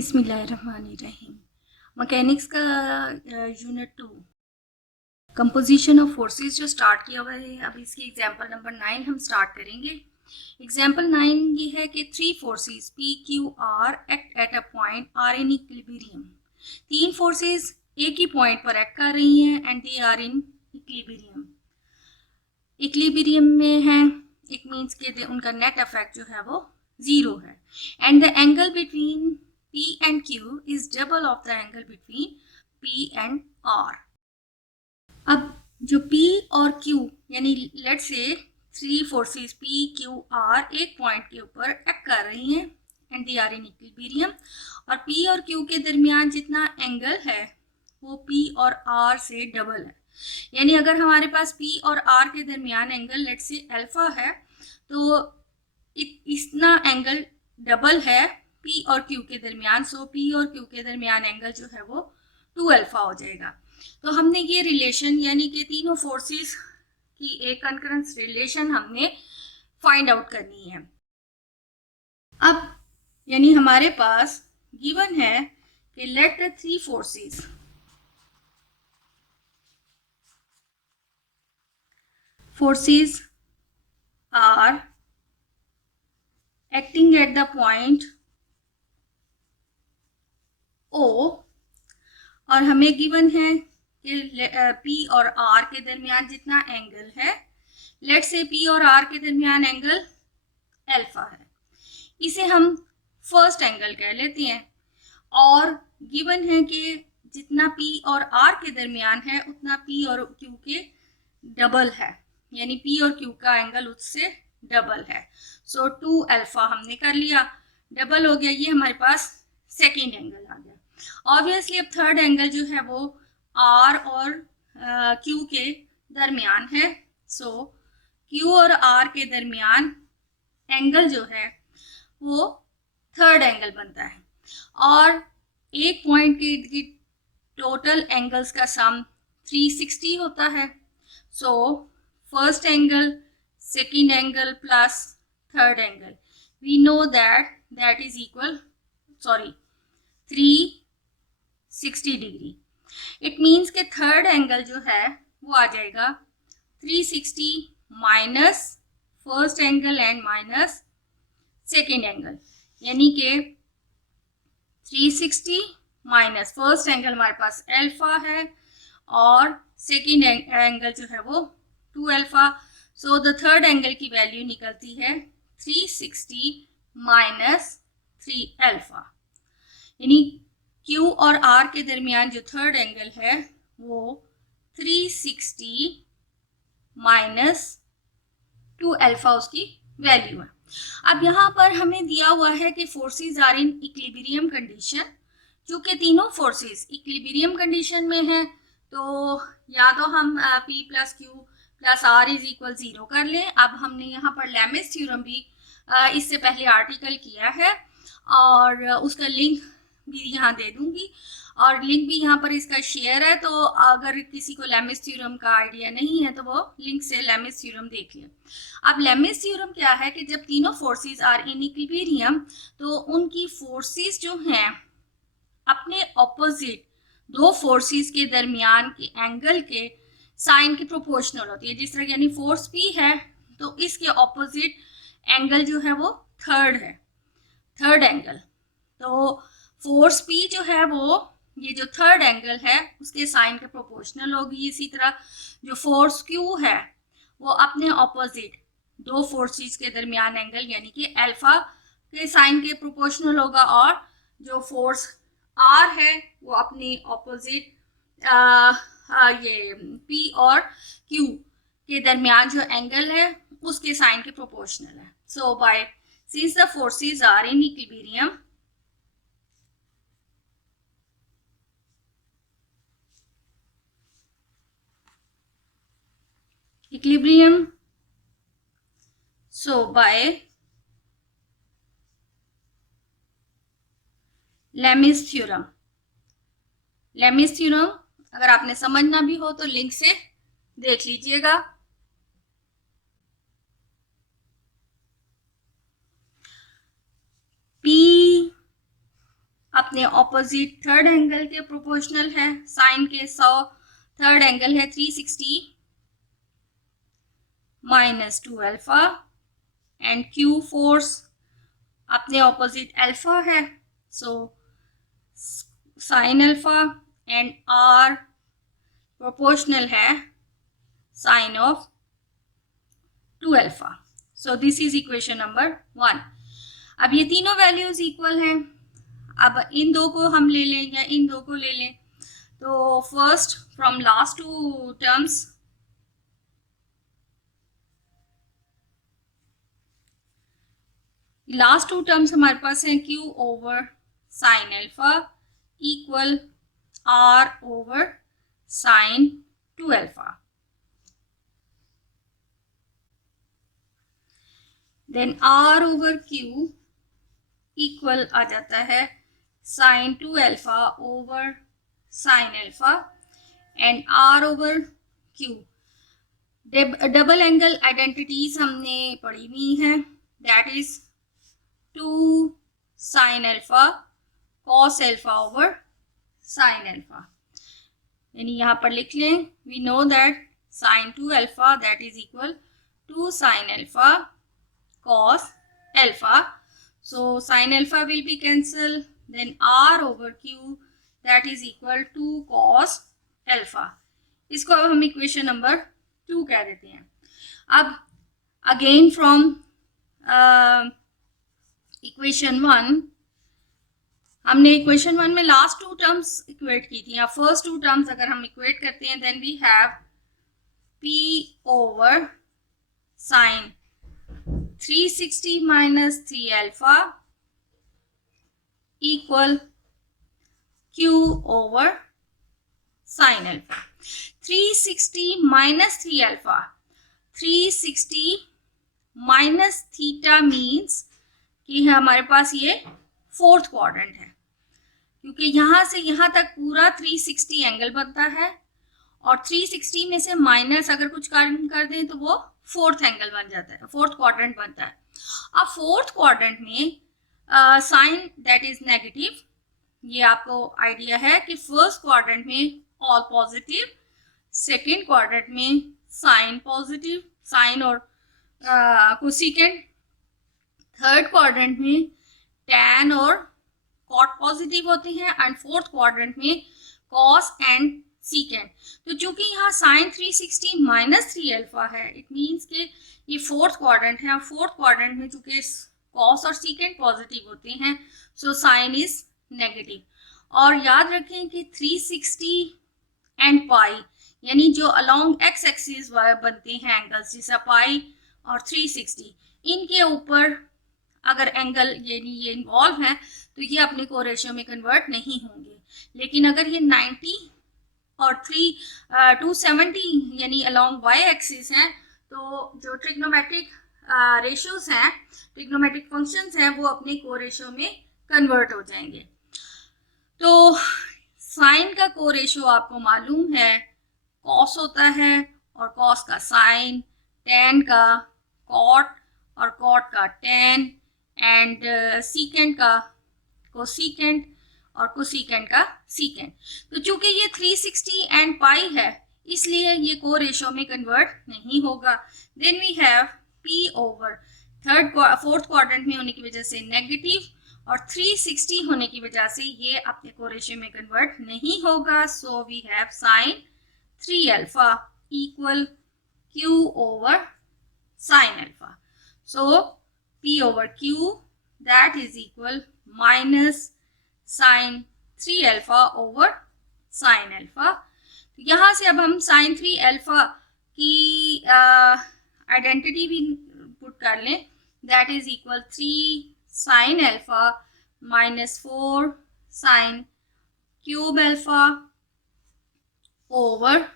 बिस्मिल्लाहिर्रहमानिर्रहीम। मैकेनिक्स का unit 2 composition of forces जो स्टार्ट किया हुआ है, अब इसकी एग्जांपल नंबर 9 हम स्टार्ट करेंगे। एग्जांपल 9 ये है कि 3 forces P Q R act at a point are in equilibrium. 3 forces एक ही पॉइंट पर एक्ट कर रही हैं and they are in equilibrium. Equilibrium में है, इट मीन्स के उनका नेट इफेक्ट जो है वो 0 है and the angle between P and Q is double of the angle between P and R। अब जो P और Q यानी let's say 3 forces P, Q, R एक पॉइंट के ऊपर एक्ट कर रही हैं and they are in equilibrium, और P और Q के दरमियान जितना एंगल है वो P और R से डबल है। यानी अगर हमारे पास P और R के दरमियान एंगल लेट्स से अल्फा है तो इतना एंगल डबल है P और Q के दरमियान। सो P और Q के दरमियान एंगल जो है वो 2 अल्फा हो जाएगा। तो हमने ये रिलेशन यानी कि तीनों फोर्सेस की एक कंकरेंस रिलेशन हमने फाइंड आउट करनी है। अब यानी हमारे पास गिवन है कि let the 3 forces are acting at the point O, और हमें गिवन है कि P और R के दरमियान जितना एंगल है, लेट से P और R के दरमियान एंगल अल्फा है, इसे हम फर्स्ट एंगल कह लेते हैं। और गिवन है कि जितना P और R के दरमियान है उतना P और Q के डबल है, यानी P और Q का एंगल उससे डबल है। सो 2 अल्फा हमने कर लिया, डबल हो गया, ये हमारे पास सेकेंड एंगल आ गया। ऑब्वियसली अब थर्ड एंगल जो है वो R और Q के दरमियान है। सो Q और R के दरमियान एंगल जो है वो थर्ड एंगल बनता है, और एक पॉइंट के टोटल एंगल्स का सम 360 होता है। So first angle, second angle plus third angle, we know that is equal 360 degree. It means के थर्ड एंगल जो है वो आ जाएगा 360 minus first angle and minus second angle, यानी कि 360 माइनस फर्स्ट एंगल हमारे पास अल्फा है और सेकेंड एंगल जो है वो 2 alpha. So the third angle की वैल्यू निकलती है 360 माइनस 3 अल्फा, यानी Q और R के दरमियान जो थर्ड एंगल है वो 360 माइनस 2 अल्फा उसकी वैल्यू है। अब यहाँ पर हमें दिया हुआ है कि forces are in equilibrium condition. चूंकि तीनों फोर्सेस इक्विलिब्रियम कंडीशन में है तो या तो हम P plus Q plus R is equal 0 कर लें। अब हमने यहाँ पर लेमिस थ्योरम भी इससे पहले आर्टिकल किया है और उसका लिंक भी यहाँ दे दूंगी, और लिंक भी यहाँ पर इसका शेयर है, तो अगर किसी को लेमिस थ्योरम का आइडिया नहीं है तो वो लिंक से लेमिस थ्योरम देख ले। अब लेमिस थ्योरम क्या है कि जब तीनों फोर्सेस आर इन इक्विलिब्रियम तो उनकी फोर्सेस जो हैं अपने ऑपोजिट दो फोर्सेस के दरमियान के एंगल के साइन की प्रोपोर्शनल होती है। जिस तरह यानी फोर्स P है तो इसके ऑपोजिट एंगल जो है वो थर्ड है, थर्ड एंगल। तो फोर्स P जो है वो ये जो थर्ड एंगल है उसके साइन के प्रोपोर्शनल होगी। इसी तरह जो फोर्स Q है वो अपने ऑपोजिट दो फोर्सेस के दरमियान एंगल यानी कि अल्फा के साइन के प्रोपोर्शनल होगा, और जो फोर्स R है वो अपनी ऑपोजिट ये P और Q के दरमियान जो एंगल है उसके साइन के प्रोपोर्शनल है। So by since the forces are in equilibrium, so by Lami's theorem, Lami's theorem अगर आपने समझना भी हो तो लिंक से देख लीजिएगा। P अब अपने ऑपोजिट थर्ड एंगल के प्रोपोर्शनल है, साइन के। सो थर्ड एंगल है 360 minus 2 alpha, and q force अपने ऑपोजिट अल्फा है, so sine alpha, and r proportional है sine of 2 alpha. So this is equation number 1। अब ये तीनों वैल्यूज इक्वल हैं। अब इन दो को हम ले लें या इन दो को ले लें, तो first from last two terms, last two terms हमारे पास हैं q over sine alpha equal r over sine 2 alpha. Then r over q equal आ जाता है sine 2 alpha over sine alpha, and r over q। Double angle identities हमने पढ़ी हुई हैं, that is 2 sine alpha cos alpha over sine alpha. यानी यहाँ पर लिख लें, we know that sine 2 alpha that is equal 2 sine alpha cos alpha. So sin alpha will be cancelled, then r over q that is equal to cos alpha. इसको अब हम equation number 2 कह देते हैं। अब अगेन फ्रॉम इक्वेशन 1, हमने equation 1 में last two terms equate की थी। अब फर्स्ट टू टर्म्स अगर हम इक्वेट करते हैं, then we have p over sine 360 minus 3 alpha equal q over sin alpha. 360 minus 3 alpha, 360 minus theta means कि हमारे पास ये फोर्थ क्वाड्रेंट है, क्योंकि यहाँ से यहाँ तक पूरा 360 एंगल बनता है, और 360 में से माइनस अगर कुछ कर दें तो वो फोर्थ एंगल बन जाता है, फोर्थ क्वाड्रेंट बनता है। अब फोर्थ क्वाड्रेंट में साइन दैट इज नेगेटिव, ये आपको आइडिया है कि फर्स्ट क्वाड्रेंट में ऑल पॉजिटिव, सेकेंड क्वाड्रेंट में साइन पॉजिटिव, साइन और कोसेकेंट, थर्ड क्वाड्रेंट में टैन और कॉट पॉजिटिव होते हैं, एंड फोर्थ क्वाड्रेंट में कॉस एंड सीकेंट। तो चूंकि यहाँ साइन 360 माइनस 3 अल्फा है, इट मीन्स के ये फोर्थ क्वाड्रेंट है, और फोर्थ क्वाड्रेंट में चूंकि कॉस और सीकेंट पॉजिटिव होते हैं, सो साइन इज नेगेटिव। और याद रखें कि 360 एंड पाई, यानी जो अलोंग एक्स एक्सिस बनते हैं एंगल्स, जैसा पाई और 360, इनके ऊपर अगर एंगल यानी ये इन्वॉल्व है तो ये अपने को रेशियो में कन्वर्ट नहीं होंगे। लेकिन अगर ये 90 और 270 यानी अलोंग वाई एक्सिस हैं, तो जो ट्रिग्नोमेट्रिक रेशियोज हैं, ट्रिग्नोमेट्रिक फंक्शंस हैं, वो अपने को रेशियो में कन्वर्ट हो जाएंगे। तो साइन का को रेशियो आपको मालूम है, कॉस होता है और कॉस का साइन, टैन का कॉट और कॉट का टैन, एंड सीकेंट का कोसीकेंट और कोसीकेंट का सीकेंट। तो चूंकि ये 360 एंड पाई है, इसलिए ये को रेशियो में कन्वर्ट नहीं होगा। Then we have p over fourth quadrant में होने की वजह से नेगेटिव, और 360 होने की वजह से ये अपने को रेशियो में कन्वर्ट नहीं होगा। So we have sine 3 alpha equal q over sine alpha. So p over q that is equal minus sine 3 alpha over sine alpha. तो यहाँ से अब हम साइन 3 अल्फा की आइडेंटिटी भी पुट कर लें, that is equal 3 sine alpha minus 4 sine cube alpha over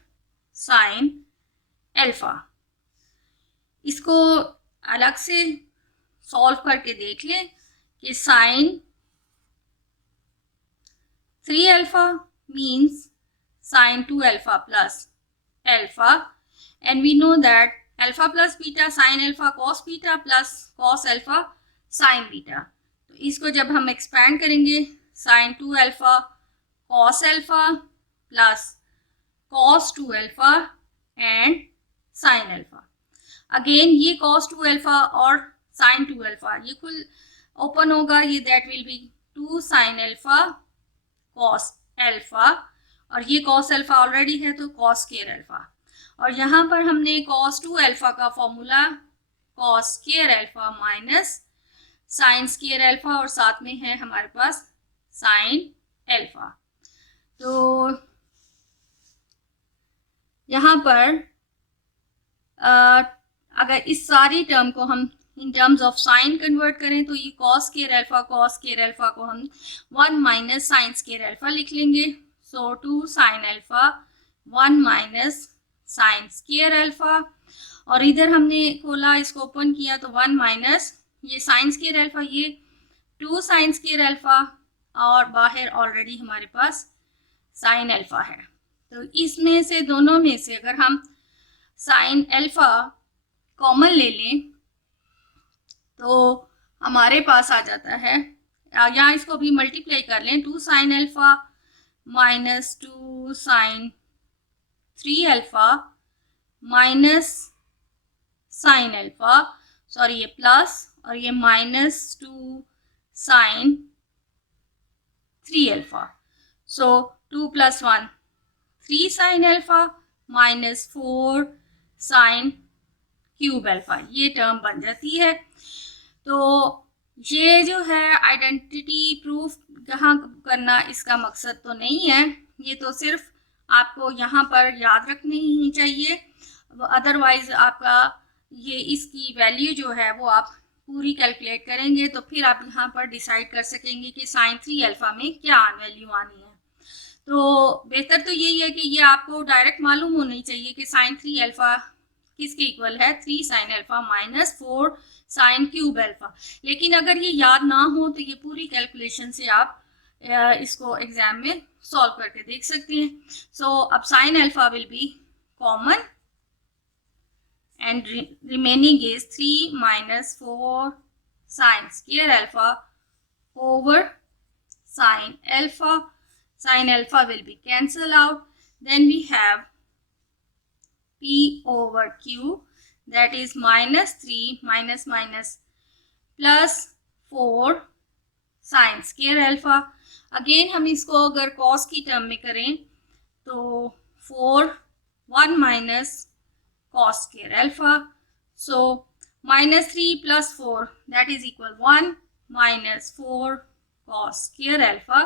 sine alpha. इसको अलग से सॉल्व करके देख लें कि sine 3 alpha means sine 2 alpha plus alpha, and we know that alpha plus beta sin alpha cos beta plus cos alpha sin beta। तो इसको जब हम एक्सपैंड करेंगे sin 2 alpha cos alpha plus cos 2 alpha and sin alpha. Again ये cos 2 alpha और sin 2 alpha ये कुल open होगा, ये that will be 2 sin alpha cos alpha, और ये cos अल्फा ऑलरेडी है तो cos स्क्वायर अल्फा, और यहाँ पर हमने cos 2 अल्फा का formula cos square alpha minus sin square alpha, और साथ में है हमारे पास sin अल्फा। तो यहाँ पर अगर इस सारी टर्म को हम in terms of sine convert करें तो ये cos स्क्वायर अल्फा को हम 1 माइनस साइन स्क्वायर अल्फा लिख लेंगे। सो 2 sin alpha 1 minus sine square alpha, और इधर हमने खोला इसको ओपन किया तो 1 माइनस ये साइन स्क्वायर अल्फा, ये 2 sin स्क्वायर अल्फा, और बाहर ऑलरेडी हमारे पास साइन अल्फा है। तो इसमें से दोनों में से अगर हम साइन अल्फा कॉमन ले लें तो हमारे पास आ जाता है, यहाँ इसको भी मल्टीप्लाई कर लें, 2 sin alpha minus 2 sin 3 alpha minus sine alpha, sorry ये प्लस और ये माइनस 2 sin 3 अल्फा। सो 2 + 1 3 sin alpha minus 4 sin cube alpha, ये टर्म बन जाती है। तो ये जो है आइडेंटिटी प्रूफ यहाँ करना इसका मकसद तो नहीं है, ये तो सिर्फ आपको यहाँ पर याद रखनी ही चाहिए, अदरवाइज आपका ये इसकी वैल्यू जो है वो आप पूरी कैलकुलेट करेंगे तो फिर आप यहाँ पर डिसाइड कर सकेंगे कि sin 3 अल्फा में क्या वैल्यू आनी है। तो बेहतर तो यही है कि ये आपको डायरेक्ट मालूम होनी चाहिए कि sin 3 अल्फा किसके इक्वल है, 3 sin alpha minus 4 sin cube alpha. लेकिन अगर ये याद ना हो तो ये पूरी कैलकुलेशन से आप इसको एग्जाम में सॉल्व करके देख सकते हैं। सो अब sin alpha will be common and remaining is 3 minus 4 sin square alpha over sin alpha. Sin alpha will be cancelled out. Then we have P over Q, that is minus 3 minus minus plus 4 sin square alpha. Again हम इसको अगर cos की term में करें तो 4 1 minus cos square alpha. So minus 3 plus 4 that is equal 1 minus 4 cos square alpha.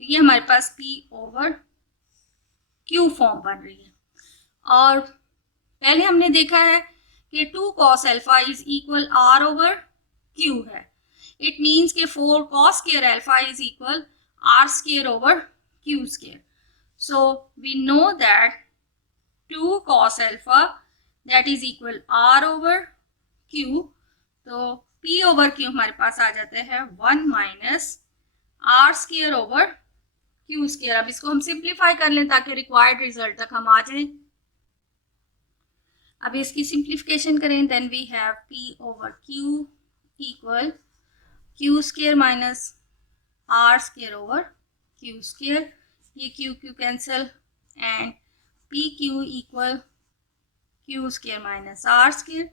तो ये हमारे पास P over Q फॉर्म बन रही है। और पहले हमने देखा है कि 2 cos alpha is equal R over Q है। It means कि 4 cos square alpha is equal R square over Q square. So we know that 2 cos alpha that is equal R over Q, तो P over Q हमारे पास आ जाते हैं 1 minus R square over Q square. अब इसको हम simplify कर लें ताकि रिक्वायर्ड रिजल्ट तक हम आ जाएं। अब इसकी सिंप्लीफिकेशन करें, then we have P over Q equal Q square minus R square over Q square, ये Q cancel and PQ equal Q square minus R square.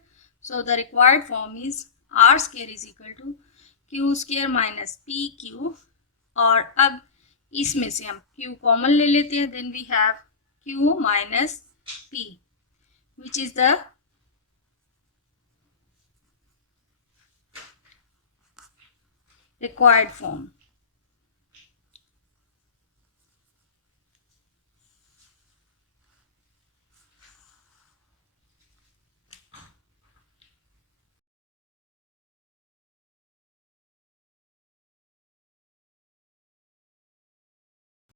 So the required form is R square is equal to Q square minus PQ. और अब इसमें से हम Q common ले लेते हैं, then we have Q minus P which is the required form.